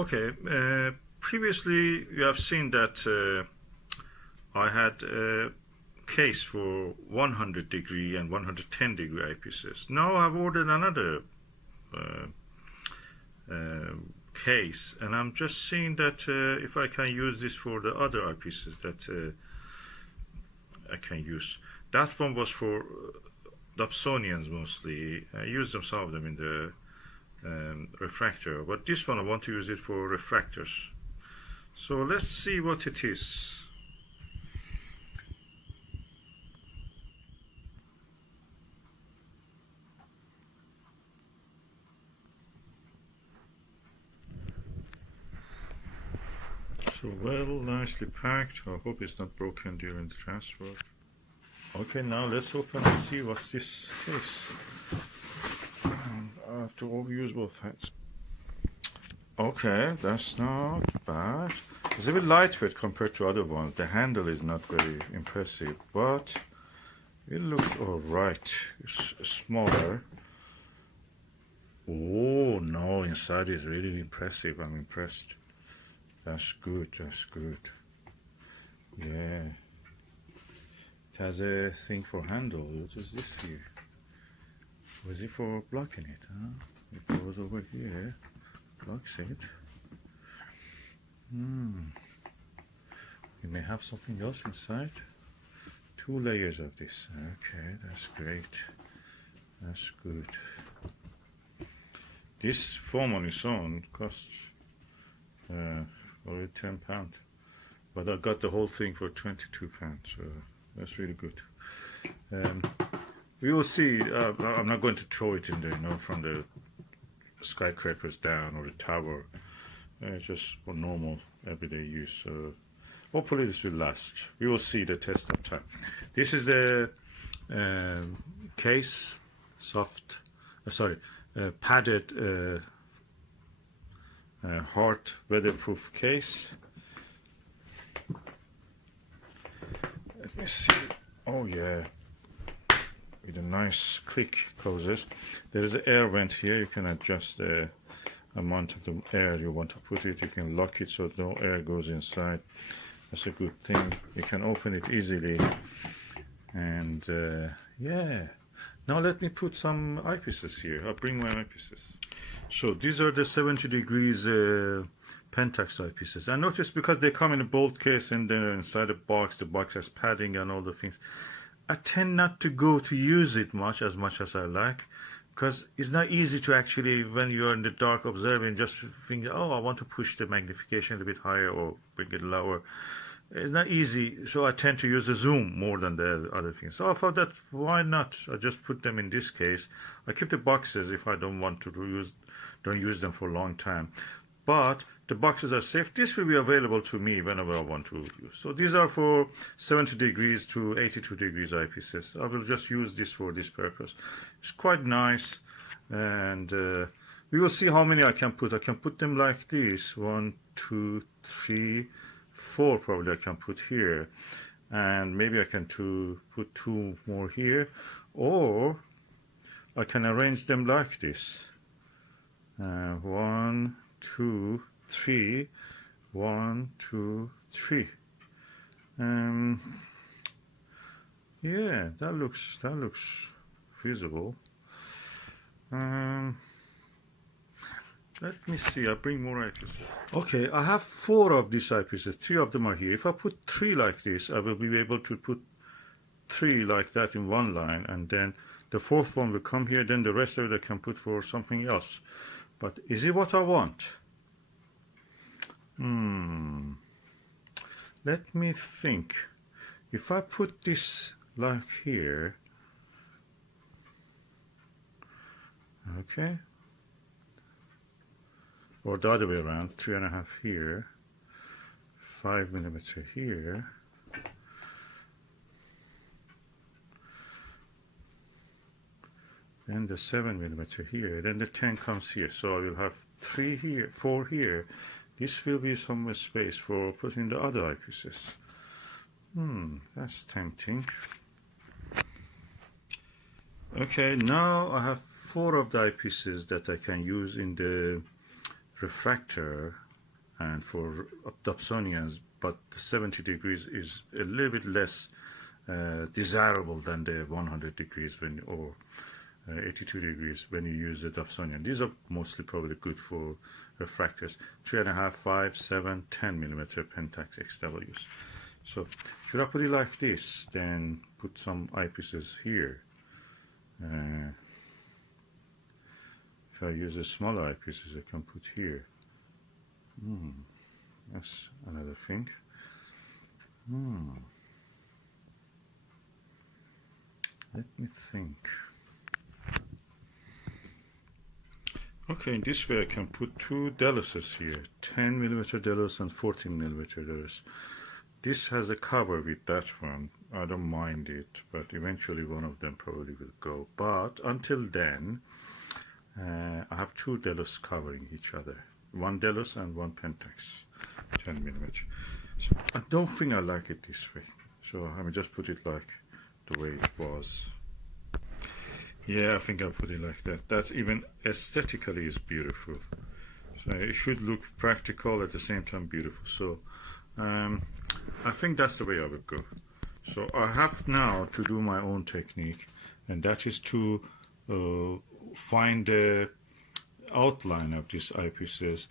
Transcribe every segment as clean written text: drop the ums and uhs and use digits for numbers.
Okay, previously you have seen that I had a case for 100 degree and 110 degree eyepieces. Now I've ordered another case, and I'm just seeing that if I can use this for the other eyepieces that I can use. That one was for Dobsonians mostly. I use them, some of them in the refractor, but this one I want to use it for refractors. So let's see what it is. So well, nicely packed. I hope it's not broken during the transport. Okay, now let's open and see what's this case. I have to use both hands. Okay, that's not bad. It's a bit lightweight compared to other ones. The handle is not very impressive, but it looks alright. It's smaller. Oh no, inside is really impressive. I'm impressed. That's good, that's good. Yeah. It has a thing for handle. What is this here? Was it for blocking it, huh? It goes over here, blocks it. You may have something else inside. 2 layers of this. Okay, that's great. That's good. This foam on its own costs only £10, but I got the whole thing for £22, so that's really good. We will see. I'm not going to throw it in there, from the skyscrapers down or the tower. Just for normal everyday use. So hopefully this will last. We will see the test of time. This is the case, padded hard weatherproof case. Let me see. Oh yeah. With a nice click closes. There is an air vent here. You can adjust the amount of the air you want to put it. You can lock it so no air goes inside. That's a good thing. You can open it easily. And yeah. Now let me put some eyepieces here. I'll bring my eyepieces. So these are the 70 degrees Pentax eyepieces. I noticed because they come in a bolt case and they're inside a box, the box has padding and all the things. I tend not to go to use it much as I like, because it's not easy to actually, when you're in the dark observing, just think, oh, I want to push the magnification a little bit higher or bring it lower. It's not easy, so I tend to use the zoom more than the other things. So I thought that why not? I just put them in this case. I keep the boxes if I don't want to use them for a long time. But the boxes are safe. This will be available to me whenever I want to use. So these are for 70 degrees to 82 degrees eyepieces. I will just use this for this purpose. It's quite nice, and we will see how many I can put. I can put them like this. 1, 2, 3, 4 probably I can put here, and maybe I can put 2 more here, or I can arrange them like this. 1, 2, 3, 1, 2, 3. Yeah, that looks feasible. Let me see. I'll bring more eyepieces. Okay, I have 4 of these eyepieces. 3 of them are here. If I put 3 like this, I will be able to put 3 like that in one line, and then the 4th one will come here. Then the rest of it I can put for something else. But is it what I want? Let me think. If I put this like here, okay, or the other way around, 3.5 here, 5mm here, then the 7mm here, then the 10 comes here. So I will have 3 here, 4 here. This will be some space for putting the other eyepieces. That's tempting. Okay, now I have 4 of the eyepieces that I can use in the refractor. and for Dobsonians, but the 70 degrees is a little bit less desirable than the 100 degrees or 82 degrees when you use the Dobsonian. These are mostly probably good for refractors. 3.5, 5, 7, 10 millimeter Pentax XWs. So should I put it like this, then put some eyepieces here? If I use a smaller eyepieces, I can put here. That's another thing. Let me think. Okay, in this way I can put two Deloses here, 10 millimeter Delos and 14 millimeter Delos. This has a cover with that one. I don't mind it, but eventually one of them probably will go. But until then, I have two Delos covering each other. One Delos and one Pentax, 10 millimeter. So I don't think I like it this way. So I will just put it like the way it was. Yeah, I think I'll put it like that. That's even aesthetically is beautiful. So it should look practical at the same time beautiful. So I think that's the way I would go. So I have now to do my own technique, and that is to find the outline of these eyepieces,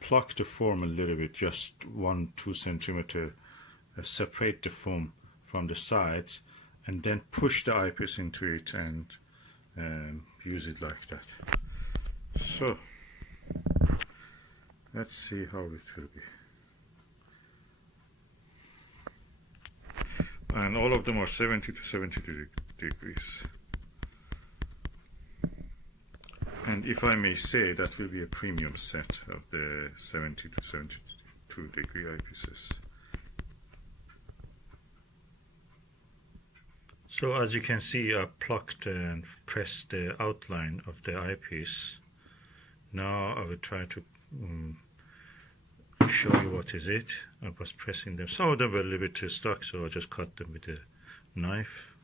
pluck the foam a little bit, just 1-2 centimeter, separate the foam from the sides, and then push the eyepiece into it and use it like that. So let's see how it will be. And all of them are 70 to 72 degrees. And if I may say, that will be a premium set of the 70 to 72 degree eyepieces. So as you can see, I plucked and pressed the outline of the eyepiece. Now I will try to show you what is it. I was pressing them. Some of them were a little bit too stuck, so I just cut them with a knife.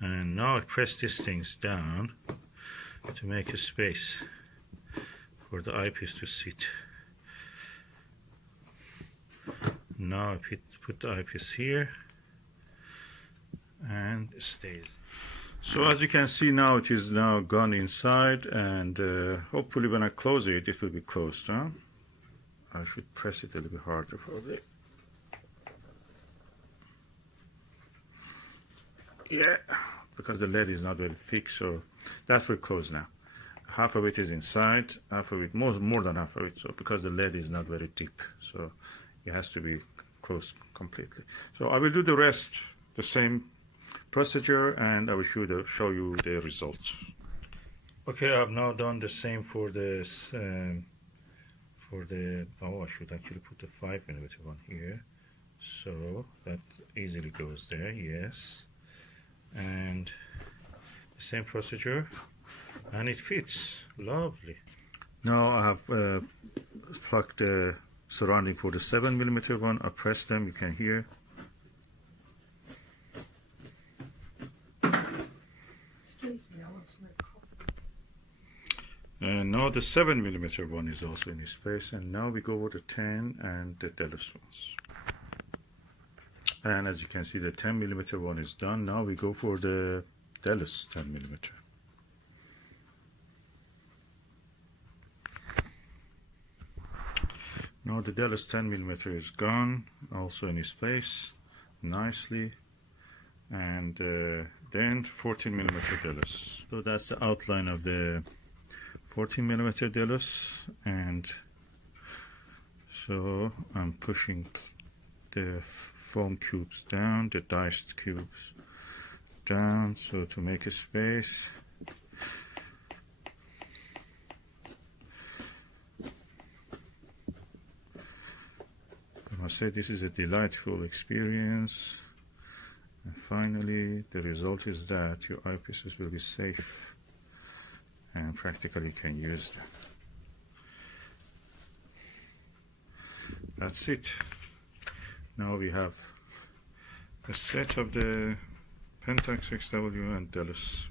And now I press these things down to make a space for the eyepiece to sit. Now I put the eyepiece here, and it stays. So as you can see now, it is now gone inside, and hopefully when I close it, it will be closed. I should press it a little bit harder probably. Yeah, because the lead is not very thick, so that will close now. Half of it is inside, half of it, more than half of it, so because the lead is not very deep, so it has to be closed completely. So I will do the rest, the same procedure, and I will show you the results. Okay, I've now done the same for this. Oh, I should actually put the 5 millimeter one here, so that easily goes there. Yes, and the same procedure, and it fits lovely. Now I have plugged the surrounding for the 7 millimeter one. I press them, you can hear. And now the 7 millimeter one is also in its place, and now we go over the 10 and the Delos ones. And as you can see, the 10 millimeter one is done. Now we go for the Delos 10 millimeter. Now the Delos 10 millimeter is gone, also in its place, nicely. And then 14 millimeter Delos. So that's the outline of the 14 millimeter Delos, and so I'm pushing the foam cubes down, the diced cubes down, so to make a space. I must say this is a delightful experience, and finally the result is that your eyepieces will be safe and practically can use them. That's it. Now we have a set of the Pentax XW and Delos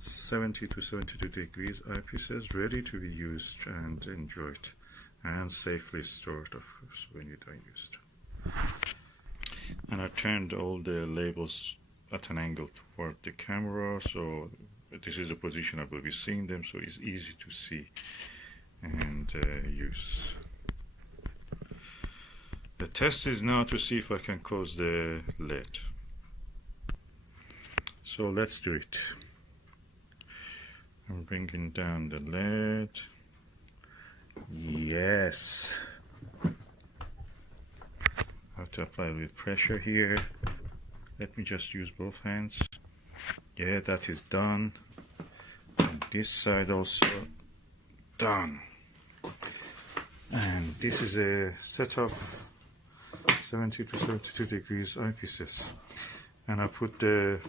70 to 72 degrees eyepieces ready to be used and enjoyed. and safely stored, of course, when you don't use them. And I turned all the labels at an angle toward the camera, so this is the position I will be seeing them, so it's easy to see and use. The test is now to see if I can close the lid. So let's do it. I'm bringing down the lid. Yes. I have to apply a little pressure here. Let me just use both hands. Yeah, that is done. And this side also done. And this is a set of 70 to 72 degrees eyepieces. And I put the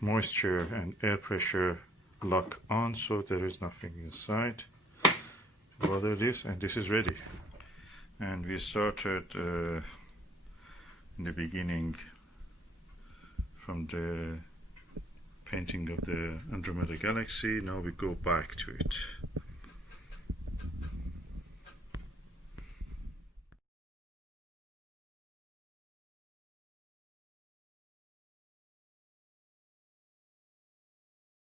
moisture and air pressure lock on, so there is nothing inside to bother this, and this is ready. And we started in the beginning from the painting of the Andromeda galaxy. Now we go back to it.